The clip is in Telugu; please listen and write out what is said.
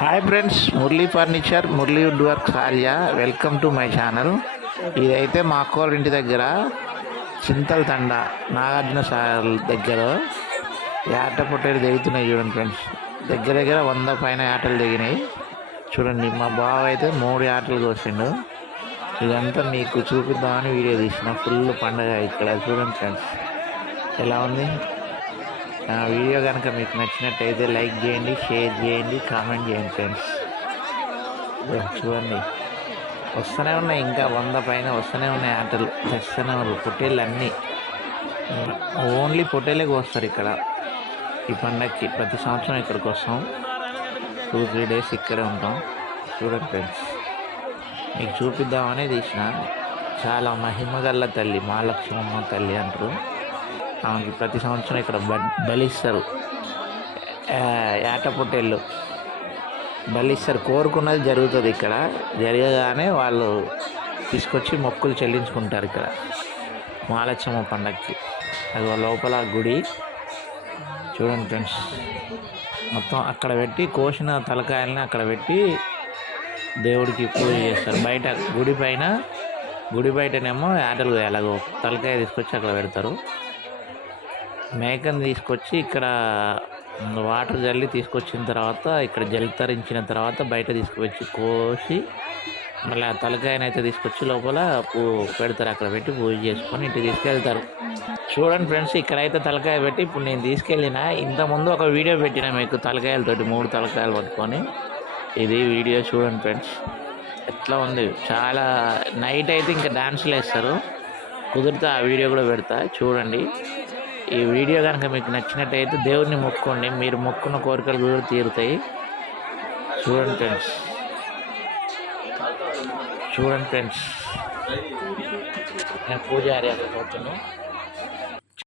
Hi friends, Murali furniture, Murali wood works Alia. Welcome to my channel. ఇదైతే మా అక్క వాళ్ళ ఇంటి దగ్గర చింతల తండ నాగార్జున సాగర్ దగ్గర ఏట పొట్టేలు దిగుతున్నాయి చూడండి ఫ్రెండ్స్. దగ్గర దగ్గర 100 పైన ఆటలు దిగినాయి చూడండి. మా బావ అయితే 3 ఆటలు కోసిండు. ఇదంతా మీకు చూపిద్దామని వీడియో తీసిన. ఫుల్ పండగ ఇక్కడ చూడండి ఫ్రెండ్స్, ఎలా ఉంది. వీడియో కనుక మీకు నచ్చినట్టయితే లైక్ చేయండి, షేర్ చేయండి, కామెంట్ చేయండి ఫ్రెండ్స్. చూడండి, వస్తూనే ఉన్నాయి, ఇంకా 100 పైన వస్తూనే ఉన్నాయి ఆటలు. తెస్తూనే ఉన్నారు పొట్టేళ్ళు అన్నీ. ఓన్లీ పొట్టేలే కోస్తారు ఇక్కడ ఈ పండగకి. ప్రతి సంవత్సరం ఇక్కడికి వస్తాం, 2-3 డేస్ ఇక్కడే ఉంటాం. చూడండి ఫ్రెండ్స్, మీకు చూపిద్దామని తీసిన. చాలా మహిమగల్ల తల్లి, మహాలక్ష్మమ్మ తల్లి అంటారు. ఆమెకి ప్రతి సంవత్సరం ఇక్కడ బలిస్తారు. ఏట పొట్టేళ్ళు బలిస్తారు. కోరుకున్నది జరుగుతుంది ఇక్కడ. జరగగానే వాళ్ళు తీసుకొచ్చి మొక్కులు చెల్లించుకుంటారు ఇక్కడ మహాలక్ష్మమ్మ పండగకి. అది లోపల గుడి చూడండి ఫ్రెండ్స్. మొత్తం అక్కడ పెట్టి కోసిన తలకాయలని అక్కడ పెట్టి దేవుడికి పూజ చేస్తారు. బయట గుడి బయటనేమో ఆటలు ఎలాగో తలకాయ తీసుకొచ్చి అక్కడ పెడతారు. మేకను తీసుకొచ్చి ఇక్కడ వాటర్ జల్లి తీసుకొచ్చిన తర్వాత ఇక్కడ జలతరించిన తర్వాత బయట తీసుకువచ్చి కోసి మళ్ళీ ఆ తలకాయనైతే తీసుకొచ్చి లోపల పెడతారు. అక్కడ పెట్టి పూజ చేసుకొని ఇంటికి తీసుకెళ్తారు. చూడండి ఫ్రెండ్స్, ఇక్కడైతే తలకాయ పెట్టి ఇప్పుడు నేను తీసుకెళ్ళిన. ఇంతకుముందు ఒక వీడియో పెట్టిన మీకు తలకాయలతోటి, 3 తలకాయలు పట్టుకొని. ఇది వీడియో చూడండి ఫ్రెండ్స్, ఎట్లా ఉంది. చాలా నైట్ అయితే ఇంకా డాన్సులు వేస్తారు. కుదిరితే ఆ వీడియో కూడా పెడతా చూడండి. ఈ వీడియో కనుక మీకు నచ్చినట్టయితే దేవుడిని మొక్కోండి, మీరు మొక్కున్న కోరికలు కూడా తీరుతాయి. చూడండి ఫ్రెండ్స్, నేను పూజారి అక్కడ పోతున్నాను.